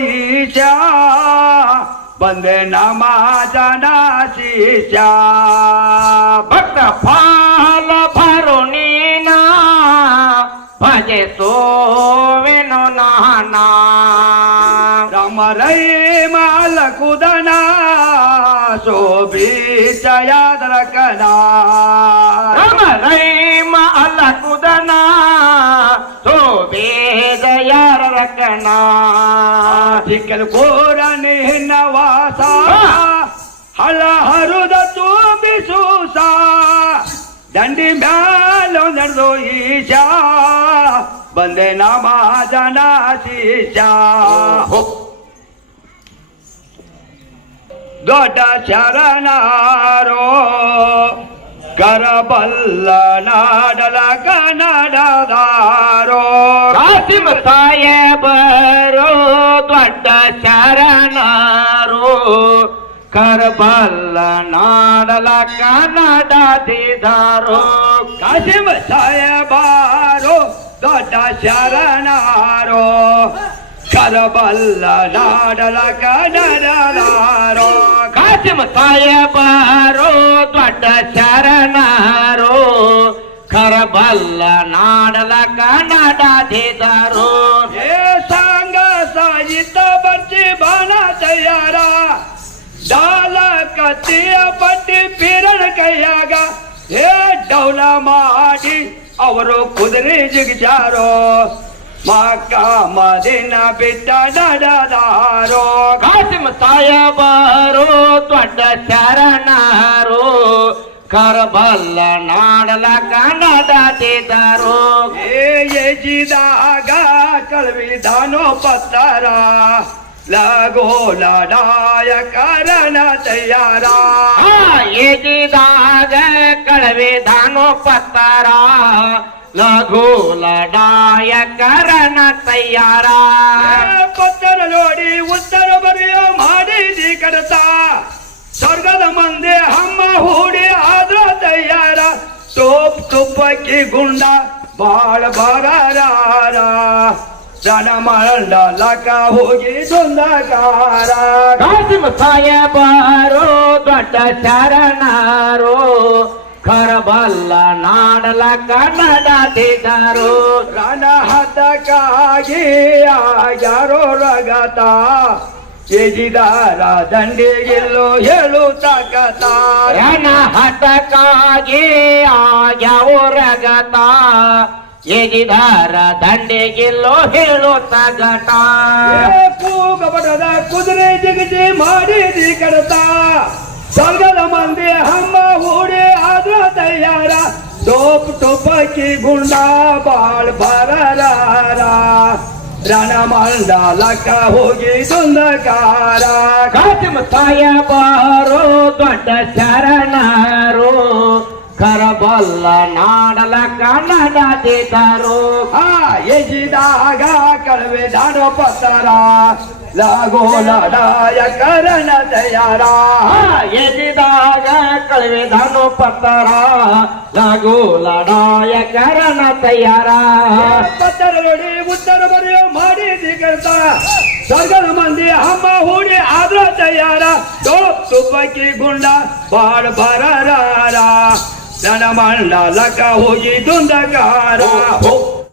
ईशा बंदे नामाचा नाशिशा भक्त फाल भरून ना भजे तो वेनो नाना। राम रै माल कुदना शोभीच्या याद रकना रम रैम अल कुदना तो बेद यार रकना चिकल कोरने नवासा ಹಳ ಹರುದ ತುಂಬಿಸೂಸ ದಂಡಿ ಮ್ಯಾಲೋ ನಡೆದು ಈಶಾ ಬಂದೆ ನಾಮ ಜನ ಶೀಶಾ ದೊಡ್ಡ ಶರಣಾರೋ ಕರಬಲ್ಲ ನಾಡಲ ಕನ್ನಡದಾರೋ ಕಾಸಿಮ ಸಾಯೇಬರು ದೊಡ್ಡ ಶರಣರು ಕರಬಲ್ಲ ನಾಡಲ ಕನ್ನಡದಿದರು ಕಾಸಿಮ ಸಾಯಬಾರೋ ದೊಡ್ಡ ಶರಣಾರೋ ಕರಬಲ್ಲ ನಾಡಲ ಕನ್ನಡದಾರೋ ಕಾಸಿಮ ಸಾಯೇಬರು ದೊಡ್ಡ ಶರಣರು ಬಲ್ಲ ನಾಡಲ ಕನ್ನಡ ಹೇ ಸಾಂಗ ಸಾಯಿತ ಬಚ್ಚಿ ಬಾಣ ತಯಾರ. ಡಾಲ ಕತ್ತಿಯ ಪಟ್ಟಿ ಪಿರಣ ಕೈಯಾಗ. ಏ ಡೌಲ ಮಾಡಿ ಅವರು ಕುದುರೆ ಜಿಗಿಜಾರೋ. ಮಕ್ಕ ಮದಿನ ಬಿಟ್ಟ ನಡದಾರೋ. ಕಾಸಿಮ ಸಾಯಬಾರೋ ದೊಡ್ಡ ಶರಣಾರೋ. ಕರಬಲ್ಲ ನಾಡಲ ಕನ್ನಡ ದೇದರು. ಏಜಿದಾಗ ಕಳವಿದಾನೋ ಪತ್ತರ. ಲಗೋಲ ಕರಣ ತಯಾರ. ಏಜಿದಾಗ ಕಳವಿದಾನೋ ಪತ್ತರ. ಲಗೋಲ ಕರಣ ತಯಾರ. ಪತ್ತರ ನೋಡಿ ಉತ್ತರ ಬರೆಯೋ ಮಾಡಿ ಕಡತ. ಸ್ವರ್ಗದ ಮಂದಿ ಹಮ್ಮ ಹೂಡಿ ತುಪ್ಪಕ್ಕಿ ಗುಂಡ ಬಾಳ ಬಗಾರ ಜನ ಮಂಡ ಲಕ ಹೋಗಿ ದುಂದಕಾರ ಕಾಸಿಮ ಸಾಯಬರು ದೊಡ್ಡ ಶರಣರು ಕರಬಲ್ಲ ನಾಡಲ ಕನ್ನಡದಿದರು ರಣ ಹತಕ್ಕಾಗಿ ಯಾರೋ ರಗತ ಎಜಿದಾರ ದಂಡಿಗಿಲ್ಲೋ ಹೇಳು ರಣ ಹತಕಾಗಿ ಆಗ್ಯಾವ ರಗತ ಎದಿದಾರ ದಂಡೆಗಿಲ್ಲೋ ಹೇಳು ತಗಟ ಕೂಗಬಡದ ಕುದುರೆ ಜಿಗಜಿ ಮಾಡಿದಿ ಕಡತ. ಸ್ವರ್ಗದ ಮಂದಿ ಹಮ್ಮ ಹೂಡಿ ಆದ್ರ ತಯಾರ. ಟೋಪ್ ಟೋಪಕ್ಕಿ ಗುಂಡ ಬಾಳ್ ಬರರಾರ. ಧ್ಯಾನ ಮಂಡಲಕ ಹೋಗಿ ಸುಂದಕಾರ ಕಾಟಮ ತಾಯ ಬಾರೋ, ದೊಡ್ಡ ಶರಣರು. ಕರಬಲ್ಲ ನಾಡಲ ಕನ್ನಡ ಎಜಿದಾಗ ಕಳವೆ ದಾಡೋ ಪತ್ತರ ಲಾಗೋ ಲಡಾಯ ಕರಣ ತಯಾರ ಎದಿದಾಗ ಕಳವೆ ದಾನು ಪತ್ತರ ಲಘು ಲಡಾಯ ಕರಣ ತಯಾರ ಪತ್ತರ ನೋಡಿ ಉತ್ತರ ಬರೆಯೋ ಮಾಡಿದಿ ಕೆಲಸ ಸ್ವರ್ಗದ ಮಂದಿ ಹಮ್ಮ ಹೂಡಿ ಆದ್ರ ತಯಾರ ಟೋಪ್ ತುಪ್ಪಕ್ಕಿ ಗುಂಡ ಬಾಳ್ ಬರರಾರ ನನ್ನ ಮಂಡ ಲಕ ಹೋಗಿ ದುಂದಕಾರ ಹೋ